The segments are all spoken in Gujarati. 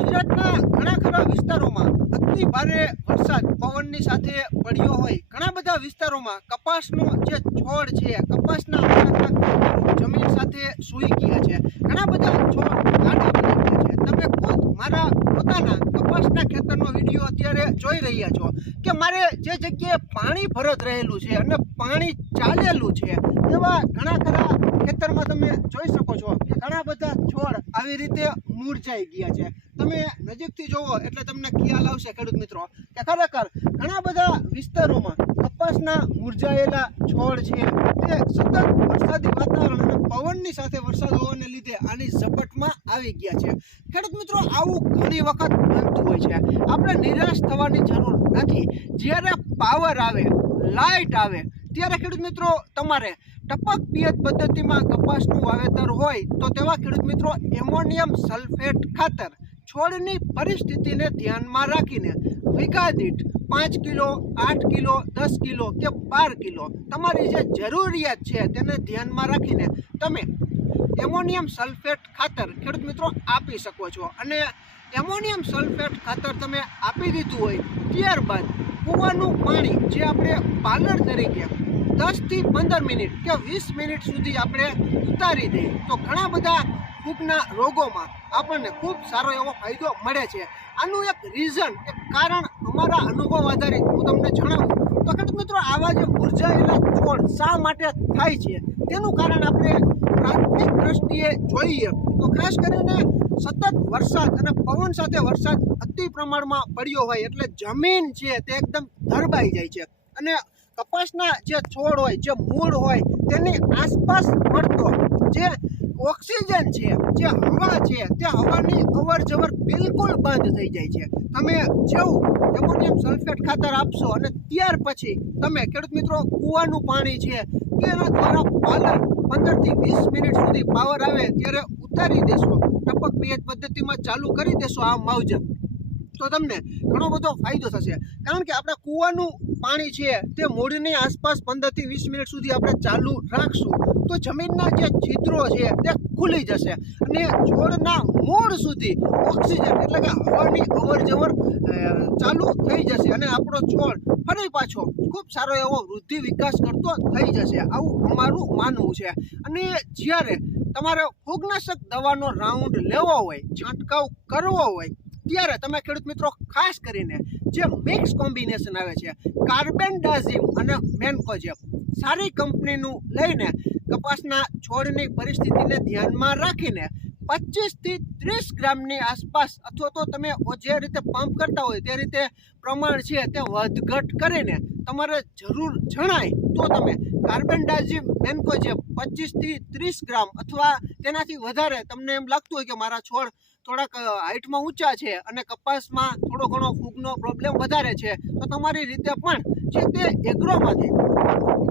ગુજરાતના ઘણા ખરા વિસ્તારોમાં અતિ ભારે વરસાદ પવનની સાથે પડ્યો હોય. ઘણા બધા વિસ્તારોમાં કપાસનો જે છોડ છે, કપાસના જમીન સાથે સૂઈ ગયા છે. ઘણા બધા છોડ છે. તમે ખુદ મારા પોતાના કપાસના ખેતરનો વીડિયો અત્યારે જોઈ રહ્યા છો કે મારે જે જગ્યાએ પાણી ભરત રહેલું છે અને પાણી ચાલેલું છે. એવા ઘણા ખરા ખેતરમાં તમે જોઈ શકો છો કે ઘણા બધા છોડ આવી રીતે મૂરઝાઈ ગયા છે. તમે નજીકથી જોવો એટલે તમને ખ્યાલ આવશે ખેડૂત મિત્રો કે ખરેખર ઘણા બધા વિસ્તારોમાં કપાસના મુરઝાયેલા છોડ છે. તે સતત વરસાદી વાતાવરણ અને પવનની સાથે વરસાદ હોવાને લીધે આની ઝપટમાં આવી ગયા છે. ખેડૂત મિત્રો, આવું ઘણી વખત બનતું હોય છે. આપણે નિરાશ થવાની જરૂર નથી. જ્યારે પાવર આવે લાઇટ આવે, ત્યારે ખેડૂત મિત્રો, તમારે ટપક પિયત પદ્ધતિમાં કપાસનું વાવેતર હોય, તો તેવા ખેડૂત મિત્રો એમોનિયમ સલ્ફેટ ખાતર છોડની પરિસ્થિતિને ધ્યાનમાં રાખીને વીઘા દીઠ પાંચ કિલો, આઠ કિલો, દસ કિલો કે બાર કિલો. તમારી જે જરૂરિયાત છે તેને ધ્યાનમાં રાખીને તમે એમોનિયમ સલ્ફેટ ખાતર ખેડૂત મિત્રો આપી શકો છો. અને એમોનિયમ સલ્ફેટ ખાતર તમે આપી દીધું હોય, ત્યારબાદ કૂવાનું પાણી જે આપણે પાલર તરીકે દસથી પંદર મિનિટ કે વીસ મિનિટ સુધી આપણે ઉતારી દઈએ. તો ઘણા બધા ફૂગના રોગોમાં આપણને ખૂબ સારો એવો ફાયદો મળે છે. આનું એક રીઝન એક કારણ અમારા અનુભવ આધારિત હું તમને જણાવું. તો ખેડૂત મિત્રો, આવા જે મુરઝાયેલા છોડ શા માટે થાય છે? તેનું કારણ આપણે પ્રાથમિક દ્રષ્ટિએ જોઈએ. તો ખાસ કરીને સતત વરસાદ અને પવન સાથે વરસાદ અતિ પ્રમાણમાં પડ્યો હોય એટલે જમીન છે તે એકદમ ધરબાઈ જાય છે. અને કપાસના જે છોડ હોય, જે મૂળ હોય, તેની આસપાસ મળતો જે ઓક્સિજન છે, જે હવા છે, તે હવાની અવર જવર બિલકુલ બંધ થઈ જાય છે. તમે જેવું એમોનિયમ સલ્ફેટ ખાતર આપશો અને ત્યાર પછી તમે, ખેડૂત મિત્રો, કૂવાનું પાણી છે, તેના દ્વારા પાલન પંદરથી વીસ મિનિટ સુધી પાવર આવે, ત્યારે ઉતારી દેશો. ટપક પિયત પદ્ધતિમાં ચાલુ કરી દેશો આ માવજત. તો તમને ઘણો બધો ફાયદો થશે. કારણ કે આપણા કૂવાનું પાણી છે તે મૂળની આસપાસ પંદરથી વીસ મિનિટ સુધી આપણે ચાલુ રાખશું તો જમીનના જે છિદ્રો છે તે ખુલી જશે અને છોડના મૂળ સુધી ઓક્સિજન એટલે કે હવાની અવર જવર ચાલુ થઈ જશે અને આપણો છોડ ફરી પાછો ખૂબ સારો એવો વૃદ્ધિ વિકાસ કરતો થઈ જશે. આવું અમારું માનવું છે. અને જ્યારે તમારે ફૂગનાશક દવાનો રાઉન્ડ લેવો હોય, છંટકાવ કરવો હોય ત્યારે તમે ખેડૂત મિત્રો ખાસ કરીને જે મિક્સ કોમ્બિનેશન આવે છે, કાર્બન ડાઝિમ અને મેન્કોજેબ સારી કંપનીનું લઈને કપાસના છોડની પરિસ્થિતિને ધ્યાનમાં રાખીને પચીસથી ત્રીસ ગ્રામની આસપાસ અથવા તો તમે જે રીતે પંપ કરતા હોય તે રીતે પ્રમાણ છે તે વધઘટ કરીને તમારે જરૂર જણાય તો તમે કાર્બન ડાઝિમ મેન્કોજેબ પચીસથી ત્રીસ ગ્રામ અથવા તેનાથી વધારે તમને એમ લાગતું હોય કે મારા છોડ થોડાક હાઇટમાં ઊંચા છે અને કપાસમાં થોડો ઘણો ફૂગનો પ્રોબ્લેમ વધારે છે, તો તમારી રીતે પણ જે તે એગ્રોમાંથી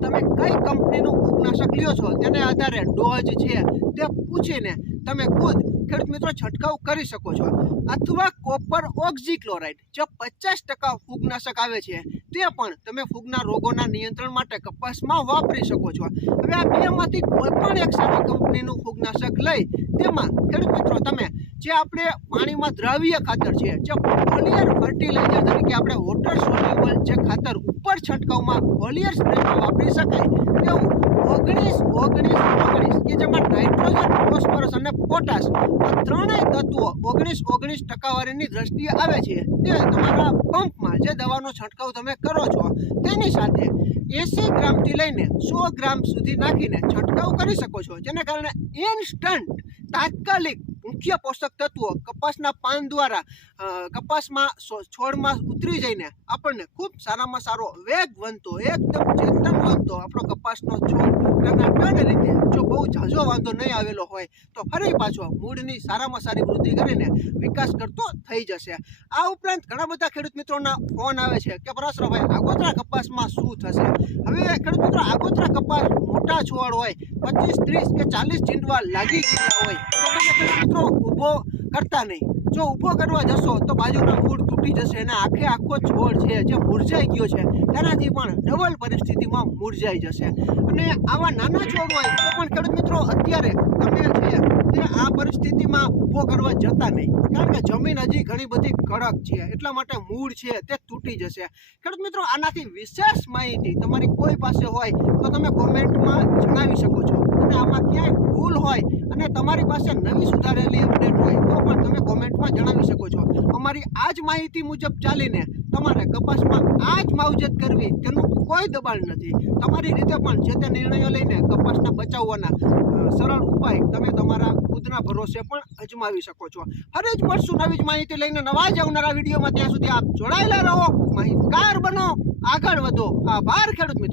તમે કઈ કંપનીનું ફૂગનાશક લ્યો છો, તેને આધારે ડોઝ છે, તે પૂછીને તમે ખુદ ખેડૂત મિત્રો છંટકાવ કરી શકો છો. અથવા કોપર ઓક્ઝીક્લોરાઇડ, જે પચાસ ટકા ફૂગનાશક આવે છે, તે પણ તમે ફૂગના રોગોના નિયંત્રણ માટે કપાસમાં વાપરી શકો છો. હવે આ બેમાંથી કોઈ પણ એક સારી કંપનીનું ફૂગનાશક લઈ, તેમાં ખેડૂત મિત્રો તમે જે આપણે પાણીમાં દ્રાવ્ય ખાતર છે, જે ફોલિયર ફર્ટિલાઇઝર તરીકે આપણે વોટર સોલ્યુબલ જે ખાતર ઉપર છંટકાવમાં ફોલિયર સ્પ્રેમાં વાપરી શકાય તેવું ઓગણીસ ઓગણીસ ઓગણીસ કે જેમાં નાઇટ્રોજન ફોસ્ફરસ અને પોટાશ આ ત્રણેય તત્વો ઓગણીસ ઓગણીસ ટકાવારીની દ્રષ્ટિએ આવે છે. તે તમારા પંપમાં જે દવાનો છંટકાવ તમે કરો છો, તેની સાથે એસી ગ્રામથી લઈને સો ગ્રામ સુધી નાખીને છંટકાવ કરી શકો છો, જેને કારણે ઇન્સ્ટન્ટ તાત્કાલિક મુખ્ય પોષક તત્વો કપાસના પાન દ્વારા કપાસમાં છોડમાં ઉતરી જઈને આપણને ખૂબ સારામાં સારો વેગવંતો એકદમ ચેતનવંતો આપણો કપાસનો છોડ રીતે જો બહુ ઝાઝો વાંધો નહીં આવેલો હોય, તો ફરી પાછો મૂળની સારામાં સારી વૃદ્ધિ કરીને વિકાસ કરતો થઈ જશે. આ ઉપરાંત ઘણા બધા ખેડૂત મિત્રોના ફોન આવે છે કે પરાશરભાઈ આગોતરા કપાસમાં શું થશે? હવે ખેડૂત મિત્રો, આગોતરા કપાસ મોટા છોડ હોય પચીસ, ત્રીસ કે ચાલીસ ચીંડવા લાગી ગયા હોય, તો તમે મિત્રો ઊભો કરતા નહીં. જો ઊભો કરવા જશો, તો બાજુના મૂળ તૂટી જશે અને આખે આખો છોડ છે જે મુરઝાઈ ગયો છે, તેનાથી પણ ડબલ પરિસ્થિતિમાં મુરઝાઈ જશે. અને આવા નાના છોડ હોય, તો પણ ખેડૂત મિત્રો, અત્યારે આ પરિસ્થિતિમાં ઊભો કરવા જતા નહીં. કારણ કે જમીન હજી ઘણી બધી કડક છે. એટલા માટે મૂળ છે તે તૂટી જશે. ખેડૂત મિત્રો, આનાથી વિશેષ માહિતી તમારી કોઈ પાસે હોય તો તમે કોમેન્ટમાં જણાવી શકો છો. અને આમાં ક્યાંય ભૂલ હોય અને તમારી પાસે નવી સુધારેલી અપડેટ હોય તો પણ તમે કોમેન્ટમાં જણાવી શકો છો. અમારી આ જ માહિતી મુજબ ચાલીને તમારે કપાસમાં આ જ માવજત કરવી તેનું કોઈ દબાણ નથી. તમારી રીતે પણ જે તે નિર્ણયો લઈને કપાસના બચાવવાના સરળ ઉપાય તમે તમારા ખુદના ભરોસે પણ અજમાવી શકો છો. ફરી જ મળશું નવી જ માહિતી લઈને નવા જ આવનારા વિડીયોમાં ત્યાં સુધી આપ જોડાયેલા રહો. માહિતગાર બનો. આગળ વધો. આભાર ખેડૂત મિત્રો.